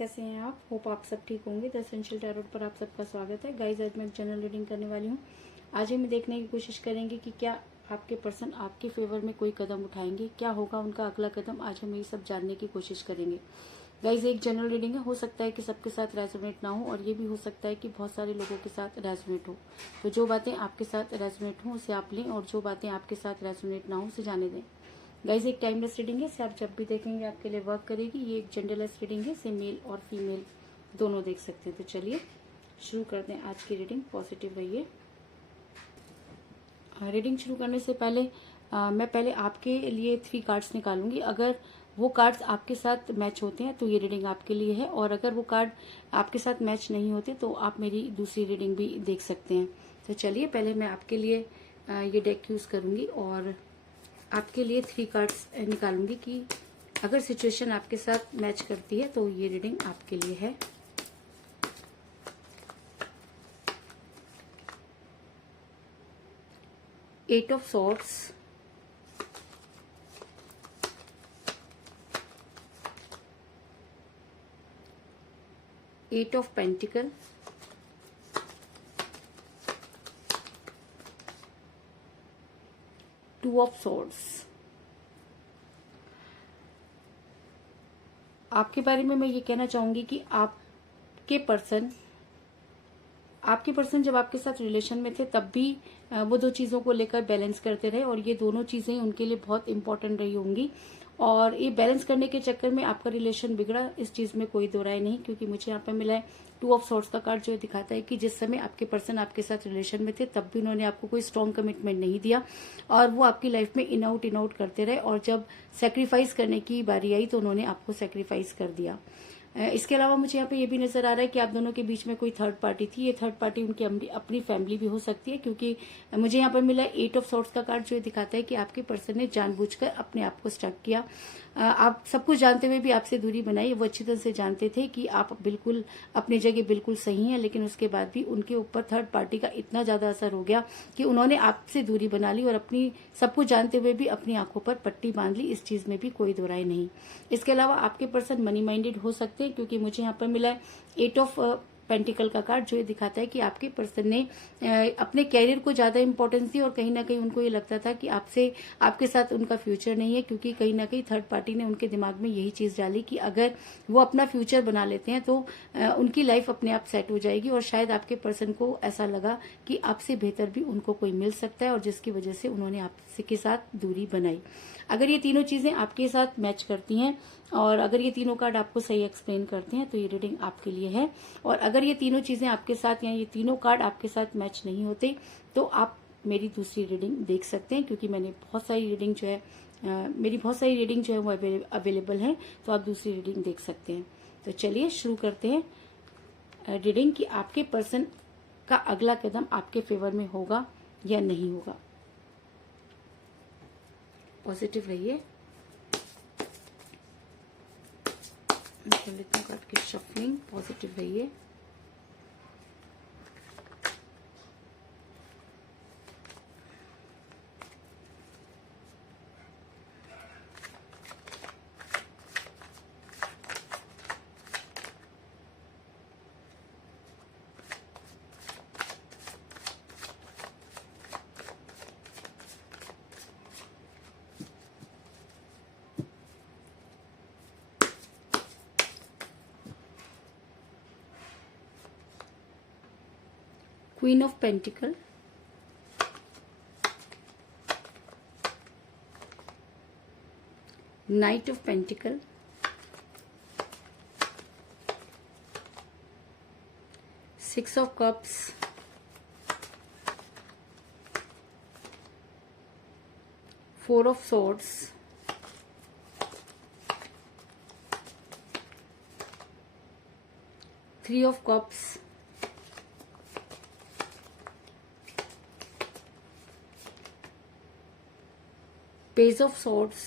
कैसे हैं आप? होप आप सब ठीक होंगे। द एसेंशियल टैरोट पर आप सबका स्वागत है। गाइस, आज मैं एक जनरल रीडिंग करने वाली हूँ। आज हम देखने की कोशिश करेंगे कि क्या आपके पर्सन आपके फेवर में कोई कदम उठाएंगे, क्या होगा उनका अगला कदम। आज हम ये सब जानने की कोशिश करेंगे। गाइस, एक जनरल रीडिंग है, हो सकता है कि सबके साथ रेजोनेट ना हो और ये भी हो सकता है कि बहुत सारे लोगों के साथ रेजोनेट हो। तो जो बातें आपके साथ रेजोनेट हो उसे आप लें और जो बातें आपके साथ रेजोनेट ना हो उसे जाने दें। गाइज, एक टाइमलेस रीडिंग है, इसे आप जब भी देखेंगे आपके लिए वर्क करेगी। ये एक जेंडरलेस रीडिंग है, इसे मेल और फीमेल दोनों देख सकते हैं। तो चलिए शुरू करते हैं आज की रीडिंग। पॉजिटिव रहिए। रीडिंग शुरू करने से पहले मैं पहले आपके लिए 3 कार्ड्स निकालूंगी। अगर वो कार्ड्स आपके साथ मैच होते हैं तो ये रीडिंग आपके लिए है, और अगर वो कार्ड आपके साथ मैच नहीं होते तो आप मेरी दूसरी रीडिंग भी देख सकते हैं। तो चलिए पहले मैं आपके लिए ये डेक यूज करूंगी और आपके लिए 3 कार्ड्स निकालूंगी कि अगर सिचुएशन आपके साथ मैच करती है तो ये रीडिंग आपके लिए है। Eight of swords, eight of pentacle, two of swords. आपके बारे में मैं ये कहना चाहूंगी कि आपके पर्सन जब आपके साथ रिलेशन में थे तब भी वो 2 चीजों को लेकर बैलेंस करते रहे, और ये दोनों चीजें उनके लिए बहुत इंपॉर्टेंट रही होंगी। और ये बैलेंस करने के चक्कर में आपका रिलेशन बिगड़ा, इस चीज में कोई दो राय नहीं। क्योंकि मुझे यहाँ पर मिला है 2 ऑफ सॉर्ड्स का कार्ड, जो दिखाता है कि जिस समय आपके पर्सन आपके साथ रिलेशन में थे तब भी उन्होंने आपको कोई स्ट्रॉन्ग कमिटमेंट नहीं दिया और वो आपकी लाइफ में इन आउट करते रहे, और जब सेक्रीफाइस करने की बारी आई तो उन्होंने आपको सेक्रीफाइस कर दिया। इसके अलावा मुझे यहाँ पे ये भी नजर आ रहा है कि आप दोनों के बीच में कोई थर्ड पार्टी थी। ये थर्ड पार्टी उनकी अपनी फैमिली भी हो सकती है, क्योंकि मुझे यहाँ पर मिला 8 ऑफ सॉर्ड्स का कार्ड, जो दिखाता है कि आपके पर्सन ने जानबूझकर अपने आप को स्टक किया। आप सब कुछ जानते हुए भी आपसे दूरी बनाई। वो अच्छी तरह से जानते थे कि आप बिल्कुल अपनी जगह बिल्कुल सही हैं, लेकिन उसके बाद भी उनके ऊपर थर्ड पार्टी का इतना ज्यादा असर हो गया कि उन्होंने आपसे दूरी बना ली और अपनी सब कुछ जानते हुए भी अपनी आंखों पर पट्टी बांध ली। इस चीज में भी कोई दो राय नहीं। इसके अलावा आपके पर्सन मनी माइंडेड हो सकते हैं, क्योंकि मुझे यहाँ पर मिला है 8 ऑफ पेंटिकल का कार्ड, जो ये दिखाता है कि आपके पर्सन ने अपने कैरियर को ज्यादा इंपॉर्टेंस दी और कहीं ना कहीं उनको ये लगता था कि आपके साथ उनका फ्यूचर नहीं है, क्योंकि कहीं ना कहीं थर्ड पार्टी ने उनके दिमाग में यही चीज डाली कि अगर वो अपना फ्यूचर बना लेते हैं तो उनकी लाइफ अपने आप सेट हो जाएगी। और शायद आपके पर्सन को ऐसा लगा कि आपसे बेहतर भी उनको कोई मिल सकता है, और जिसकी वजह से उन्होंने आपसे के साथ दूरी बनाई। अगर ये तीनों चीजें आपके साथ मैच करती हैं और अगर ये तीनों कार्ड आपको सही एक्सप्लेन करते हैं तो ये रीडिंग आपके लिए है। और अगर ये तीनों चीजें आपके साथ या ये तीनों कार्ड आपके साथ मैच नहीं होते तो आप मेरी दूसरी रीडिंग देख सकते हैं, क्योंकि मैंने बहुत सारी रीडिंग जो है मेरी बहुत सारी रीडिंग जो है वो अवेलेबल है, तो आप दूसरी रीडिंग देख सकते हैं। तो चलिए शुरू करते हैं रीडिंग कि आपके पर्सन का अगला कदम आपके फेवर में होगा या नहीं होगा। पॉजिटिव रहिए। कर लेती हूँ कार्ड की शफलिंग। पॉजिटिव रहिए। Queen of pentacle, night of pentacle, six of cups, four of swords, three of cups, page of swords,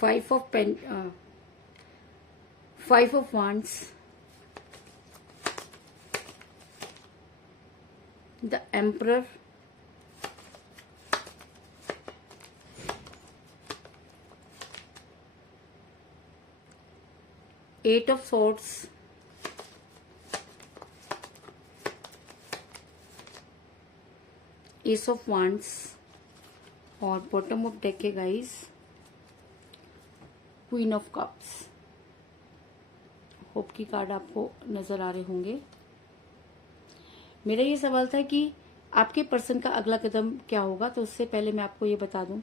five of wands, the emperor, 8 of swords, S of wands और bottom of deck है guys queen of cups. Hope की card आपको नजर आ रहे होंगे। मेरा ये सवाल था कि आपके पर्सन का अगला कदम क्या होगा, तो उससे पहले मैं आपको ये बता दूं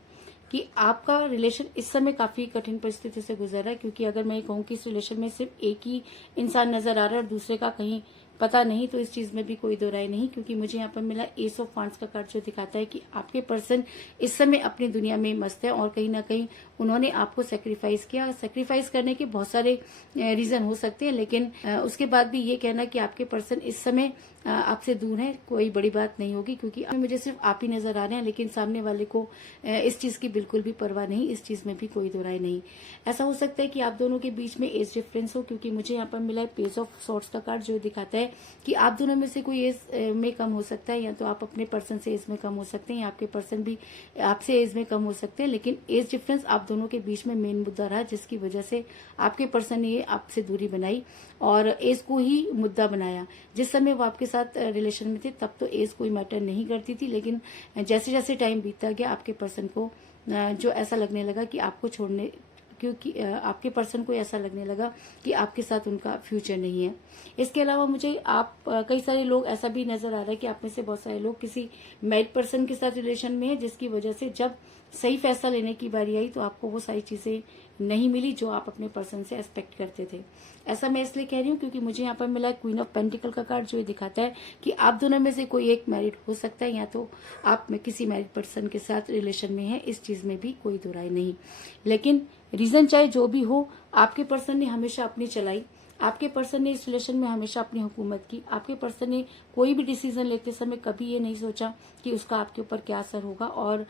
कि आपका रिलेशन इस समय काफी कठिन परिस्थिति से गुजर रहा है, क्योंकि अगर मैं ये कहूँ कि इस रिलेशन में सिर्फ एक ही इंसान नजर आ रहा है और दूसरे का कहीं पता नहीं, तो इस चीज में भी कोई दो राय नहीं, क्योंकि मुझे यहाँ पर मिला एस ऑफ वांड्स का कार्ड, जो दिखाता है कि आपके पर्सन इस समय अपनी दुनिया में मस्त है और कहीं ना कहीं उन्होंने आपको सेक्रीफाइस किया। सेक्रीफाइस करने के बहुत सारे रीजन हो सकते हैं, लेकिन उसके बाद भी ये कहना कि आपके पर्सन इस समय आपसे दूर है कोई बड़ी बात नहीं होगी, क्योंकि मुझे सिर्फ आप ही नजर आ रहे हैं, लेकिन सामने वाले को इस चीज की बिल्कुल भी परवाह नहीं। इस चीज में भी कोई दो राय नहीं। ऐसा हो सकता है कि आप दोनों के बीच में एज डिफरेंस हो, क्योंकि मुझे यहाँ पर मिला है पेज ऑफ सॉर्ड्स का कार्ड, जो दिखाता है कि आप दोनों में से कोई एज में कम हो सकता है, या तो आप अपने पर्सन से एज में कम हो सकते हैं या आपके पर्सन भी आपसे एज में कम हो सकते हैं, लेकिन एज डिफरेंस आप दोनों के बीच में मेन मुद्दा रहा, जिसकी वजह से आपके पर्सन ने आपसे दूरी बनाई और एज को ही मुद्दा बनाया। जिस समय वो आपके साथ रिलेशन में थे तब तो एज कोई मैटर नहीं करती थी, लेकिन जैसे जैसे टाइम बीतता गया आपके पर्सन को जो ऐसा लगने लगा कि आपको छोड़ने, क्योंकि आपके पर्सन को ऐसा लगने लगा कि आपके साथ उनका फ्यूचर नहीं है। इसके अलावा मुझे कई सारे लोग ऐसा भी नजर आ रहा है कि आप में से बहुत सारे लोग किसी मैरिड पर्सन के साथ रिलेशन में है, जिसकी वजह से जब सही फैसला लेने की बारी आई तो आपको वो सारी चीजें नहीं मिली जो आप अपने पर्सन से एक्सपेक्ट करते थे। ऐसा मैं इसलिए कह रही हूँ क्योंकि मुझे यहाँ पर मिला क्वीन ऑफ पेंटिकल का कार्ड, जो ये दिखाता है कि आप दोनों में से कोई एक मैरिड हो सकता है, या तो आप में किसी मैरिड पर्सन के साथ रिलेशन में है। इस चीज में भी कोई दो राय नहीं, लेकिन रीजन चाहे जो भी हो, आपके पर्सन ने हमेशा अपनी चलाई, आपके पर्सन ने इस रिलेशन में हमेशा अपनी हुकूमत की। आपके पर्सन ने कोई भी डिसीजन लेते समय कभी ये नहीं सोचा कि उसका आपके ऊपर क्या असर होगा, और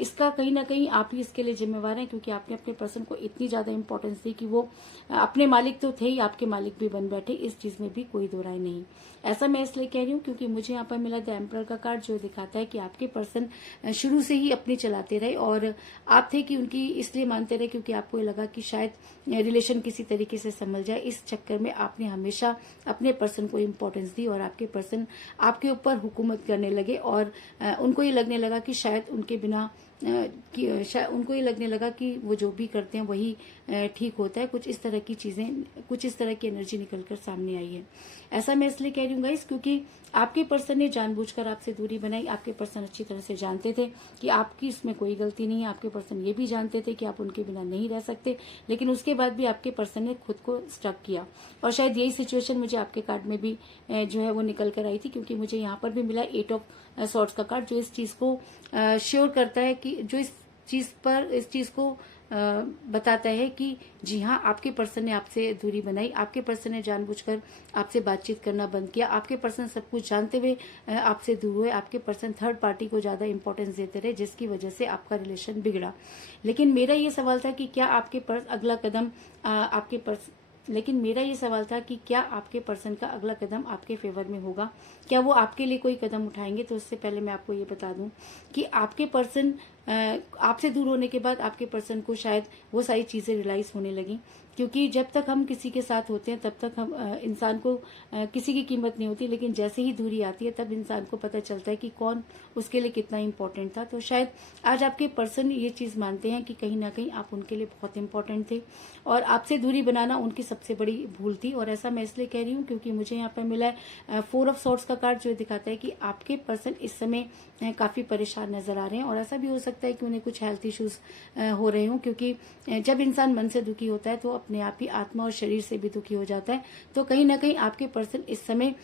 इसका कहीं ना कहीं आप ही इसके लिए जिम्मेवार हैं, क्योंकि आपने अपने पर्सन को इतनी ज्यादा इंपॉर्टेंस दी कि वो अपने मालिक तो थे ही, आपके मालिक भी बन बैठे। इस चीज में भी कोई दो राय नहीं। ऐसा मैं इसलिए कह रही हूँ क्योंकि मुझे यहाँ पर मिला द एम्परर का कार्ड, जो दिखाता है कि आपके पर्सन शुरू से ही अपनी चलाते रहे, और आप थे कि उनकी इसलिए मानते रहे क्योंकि आपको ये लगा कि शायद रिलेशन किसी तरीके से संभल जाए। इस चक्कर में आपने हमेशा अपने पर्सन को इम्पोर्टेंस दी और आपके पर्सन आपके ऊपर हुकूमत करने लगे, और उनको ये लगने लगा कि शायद उनके बिना उनको ये लगने लगा कि वो जो भी करते हैं वही ठीक होता है। कुछ इस तरह की चीजें, कुछ इस तरह की एनर्जी निकलकर सामने आई है। ऐसा मैं इसलिए कह रही हूँ गाइस क्योंकि आपके पर्सन ने जानबूझकर आपसे दूरी बनाई। आपके पर्सन अच्छी तरह से जानते थे कि आपकी इसमें कोई गलती नहीं है। आपके पर्सन ये भी जानते थे कि आप उनके बिना नहीं रह सकते, लेकिन उसके बाद भी आपके पर्सन ने खुद को स्टक किया, और शायद यही सिचुएशन मुझे आपके कार्ड में भी जो है वो निकल कर आई थी, क्योंकि मुझे यहाँ पर भी मिला 8 ऑफ सॉर्ड्स का कार्ड, जो इस चीज को श्योर करता है कि जो इस चीज को बताता है कि जी हाँ, आपके पर्सन ने आपसे दूरी बनाई, आपके पर्सन ने जानबूझकर आपसे बातचीत करना बंद किया, आपके पर्सन सब कुछ जानते हुए आपसे दूर हुए, आपके पर्सन थर्ड पार्टी को ज्यादा इंपॉर्टेंस देते रहे, जिसकी वजह से आपका रिलेशन बिगड़ा। लेकिन मेरा ये सवाल था कि क्या आपके अगला कदम लेकिन मेरा ये सवाल था कि क्या आपके पर्सन का अगला कदम आपके फेवर में होगा, क्या वो आपके लिए कोई कदम उठाएंगे। तो उससे पहले मैं आपको ये बता दूं कि आपके पर्सन आपसे दूर होने के बाद आपके पर्सन को शायद वो सारी चीजें रियलाइज होने लगी, क्योंकि जब तक हम किसी के साथ होते हैं तब तक हम इंसान को किसी की कीमत नहीं होती, लेकिन जैसे ही दूरी आती है तब इंसान को पता चलता है कि कौन उसके लिए कितना इम्पोर्टेंट था। तो शायद आज आपके पर्सन ये चीज मानते हैं कि कहीं ना कहीं आप उनके लिए बहुत इंपॉर्टेंट थे, और आपसे दूरी बनाना उनकी सबसे बड़ी भूल थी। और ऐसा मैं इसलिए कह रही हूँ क्योंकि मुझे यहाँ पर मिला है 4 ऑफ सॉर्ड्स का कार्ड, जो दिखाता है कि आपके पर्सन इस समय काफी परेशान नजर आ रहे हैं, और ऐसा भी हो सकता है कि उन्हें कुछ हेल्थ इश्यूज हो रहे हों, क्योंकि जब इंसान मन से दुखी होता है तो अपने आप ही आत्मा और शरीर से भी दुखी हो जाता है। तो कहीं ना कहीं आपके पर्सन इस समय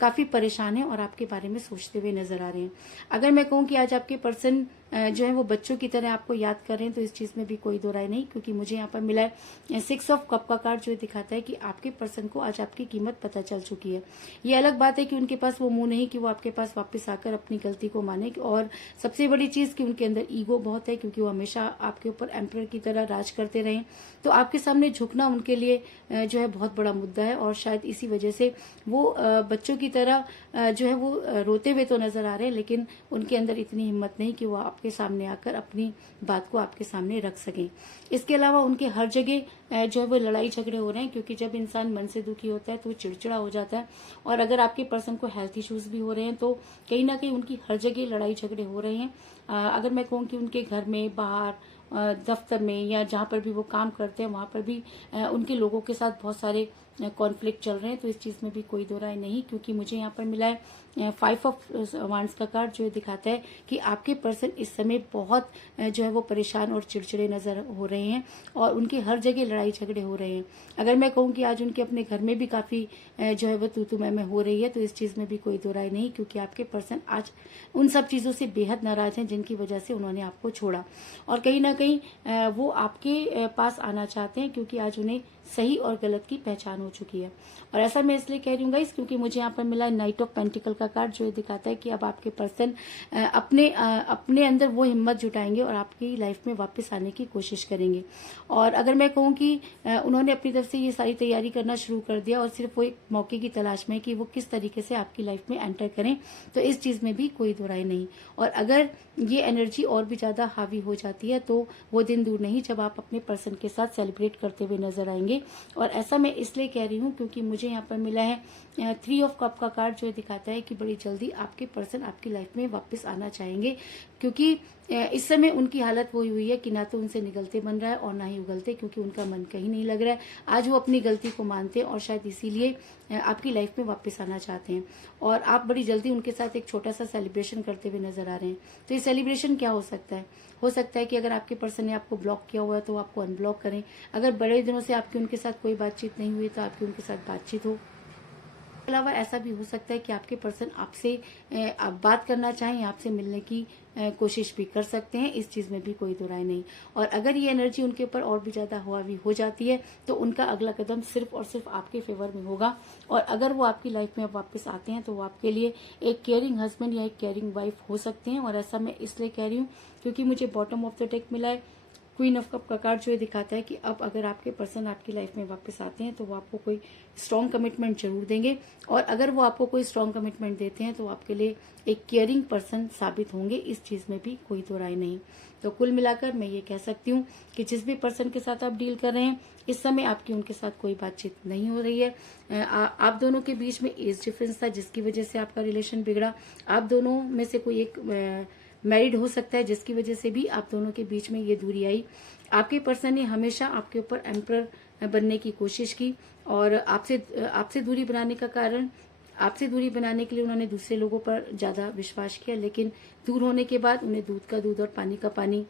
काफी परेशान है और आपके बारे में सोचते हुए नजर आ रहे हैं। अगर मैं कहूँ कि आज आपके पर्सन जो है वो बच्चों की तरह आपको याद कर रहे हैं, तो इस चीज में भी कोई दो राय नहीं, क्योंकि मुझे यहाँ पर मिला है 6 ऑफ कप का कार्ड, जो दिखाता है कि आपके पर्सन को आज आपकी कीमत पता चल चुकी है। ये अलग बात है कि उनके पास वो मुंह नहीं कि वो आपके पास वापस आकर अपनी गलती को माने, और सबसे बड़ी चीज कि उनके अंदर ईगो बहुत है, क्योंकि वो हमेशा आपके ऊपर एम्परर की तरह राज करते रहे। तो आपके सामने झुकना उनके लिए जो है बहुत बड़ा मुद्दा है, और शायद इसी वजह से वो बच्चों की तरह जो है वो रोते हुए तो नजर आ रहे हैं, लेकिन उनके अंदर इतनी हिम्मत नहीं कि वो आपके सामने आकर अपनी बात को आपके सामने रख सकें। इसके अलावा उनके हर जगह जो है वो लड़ाई झगड़े हो रहे हैं, क्योंकि जब इंसान मन से दुखी होता है तो वो चिड़चिड़ा हो जाता है। और अगर आपके पर्सन को हेल्थ इश्यूज भी हो रहे हैं तो कहीं ना कहीं उनकी हर जगह लड़ाई झगड़े हो रहे हैं। अगर मैं कहूँ कि उनके घर में, बाहर, दफ्तर में, या जहाँ पर भी वो काम करते हैं वहाँ पर भी उनके लोगों के साथ बहुत सारे कॉन्फ्लिक्ट चल रहे हैं। तो इस चीज में भी कोई दो राय नहीं, क्योंकि मुझे यहाँ पर मिला है 5 ऑफ वांड्स का कार्ड, जो दिखाता है कि आपके पर्सन इस समय बहुत जो है वो परेशान और चिड़चिड़े नजर हो रहे हैं और उनकी हर जगह लड़ाई झगड़े हो रहे हैं। अगर मैं कहूँ कि आज उनके अपने घर में भी काफी जो है वो तू मैं हो रही है, तो इस चीज में भी कोई दो राय नहीं, क्योंकि आपके पर्सन आज उन सब चीजों से बेहद नाराज हैं जिनकी वजह से उन्होंने आपको छोड़ा। और कहीं ना कहीं वो आपके पास आना चाहते हैं, क्योंकि आज उन्हें सही और गलत की पहचान हो चुकी है। और ऐसा मैं इसलिए कह रही हूँ गाइस, क्योंकि मुझे यहाँ पर मिला नाइट ऑफ पेंटिकल का कार्ड, जो दिखाता है कि अब आपके पर्सन अपने अंदर वो हिम्मत जुटाएंगे और आपकी लाइफ में वापस आने की कोशिश करेंगे। और अगर मैं कहूँ कि उन्होंने अपनी तरफ से ये सारी तैयारी करना शुरू कर दिया और सिर्फ वो एक मौके की तलाश में कि वो किस तरीके से आपकी लाइफ में एंटर करें, तो इस चीज में भी कोई दो राय नहीं। और अगर ये एनर्जी और भी ज्यादा हावी हो जाती है तो वो दिन दूर नहीं जब आप अपने पर्सन के साथ सेलिब्रेट करते हुए नजर आएंगे। और ऐसा मैं इसलिए कह रही हूँ क्योंकि मुझे यहाँ पर मिला है 3 ऑफ कप का कार्ड, जो दिखाता है कि बड़ी जल्दी आपके पर्सन आपकी लाइफ में वापस आना चाहेंगे, क्योंकि इस समय उनकी हालत वही हुई है कि ना तो उनसे निगलते बन रहा है और ना ही उगलते, क्योंकि उनका मन कहीं नहीं लग रहा है। आज वो अपनी गलती को मानते हैं और शायद इसीलिए आपकी लाइफ में वापस आना चाहते हैं। और आप बड़ी जल्दी उनके साथ एक छोटा सा सेलिब्रेशन करते हुए नजर आ रहे हैं। तो ये सेलिब्रेशन क्या हो सकता है? हो सकता है कि अगर आपके पर्सन ने आपको ब्लॉक किया हुआ है तो आपको अनब्लॉक करें। अगर बड़े दिनों से आपकी उनके साथ कोई बातचीत नहीं हुई तो आपकी उनके साथ बातचीत हो। इसके अलावा ऐसा भी हो सकता है कि आपके पर्सन आपसे आप बात करना चाहें, आपसे मिलने की कोशिश भी कर सकते हैं। इस चीज में भी कोई दो राय नहीं। और अगर ये एनर्जी उनके ऊपर और भी ज्यादा हावी हो जाती है तो उनका अगला कदम सिर्फ और सिर्फ आपके फेवर में होगा। और अगर वो आपकी लाइफ में वापस आते हैं तो वो आपके लिए एक केयरिंग हस्बैंड या एक केयरिंग वाइफ हो सकते हैं। और ऐसा मैं इसलिए कह रही हूँ क्योंकि मुझे बॉटम ऑफ द डेक मिला है क्वीन ऑफ कप का कार्ड, जो दिखाता है कि अब अगर आपके पर्सन आपकी लाइफ में वापस आते हैं तो वो आपको कोई स्ट्रॉन्ग कमिटमेंट जरूर देंगे। और अगर वो आपको कोई स्ट्रॉन्ग कमिटमेंट देते हैं तो आपके लिए एक केयरिंग पर्सन साबित होंगे। इस चीज में भी कोई दो राय नहीं। तो कुल मिलाकर मैं ये कह सकती हूँ कि जिस भी पर्सन के साथ आप डील कर रहे हैं इस समय आपकी उनके साथ कोई बातचीत नहीं हो रही है। आप दोनों के बीच में एज डिफरेंस था जिसकी वजह से आपका रिलेशन बिगड़ा। आप दोनों में से कोई एक मैरिड हो सकता है जिसकी वजह से भी आप दोनों के बीच में ये दूरी आई। आपके पर्सन ने हमेशा आपके ऊपर एम्परर बनने की कोशिश की और आपसे दूरी बनाने का कारण, आपसे दूरी बनाने के लिए उन्होंने दूसरे लोगों पर ज्यादा विश्वास किया, लेकिन दूर होने के बाद उन्हें दूध का दूध और पानी का पानी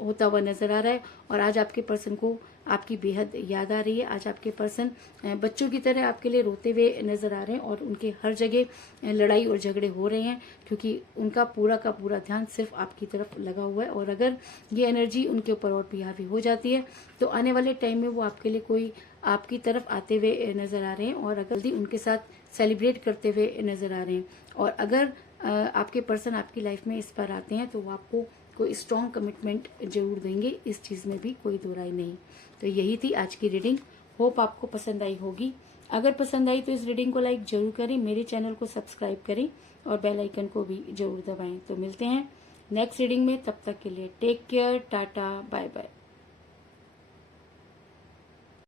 होता हुआ नजर आ रहा है। और आज आपके पर्सन को आपकी बेहद याद आ रही है। आज आपके पर्सन बच्चों की तरह आपके लिए रोते हुए नजर आ रहे हैं और उनके हर जगह लड़ाई और झगड़े हो रहे हैं, क्योंकि उनका पूरा का पूरा ध्यान सिर्फ आपकी तरफ लगा हुआ है। और अगर ये एनर्जी उनके ऊपर और भी हावी हो जाती है तो आने वाले टाइम में वो आपके लिए कोई आपकी तरफ आते हुए नजर आ रहे हैं और अगर जल्दी उनके साथ सेलिब्रेट करते हुए नजर आ रहे हैं। और अगर आपके पर्सन आपकी लाइफ में इस पर आते हैं तो वो आपको कोई स्ट्रॉन्ग कमिटमेंट जरूर देंगे। इस चीज में भी कोई दो राय नहीं। तो यही थी आज की रीडिंग। होप आपको पसंद आई होगी। अगर पसंद आई तो इस रीडिंग को लाइक जरूर करें, मेरे चैनल को सब्सक्राइब करें और बेल आइकन को भी जरूर दबाएं। तो मिलते हैं नेक्स्ट रीडिंग में, तब तक के लिए take care, tata, bye bye.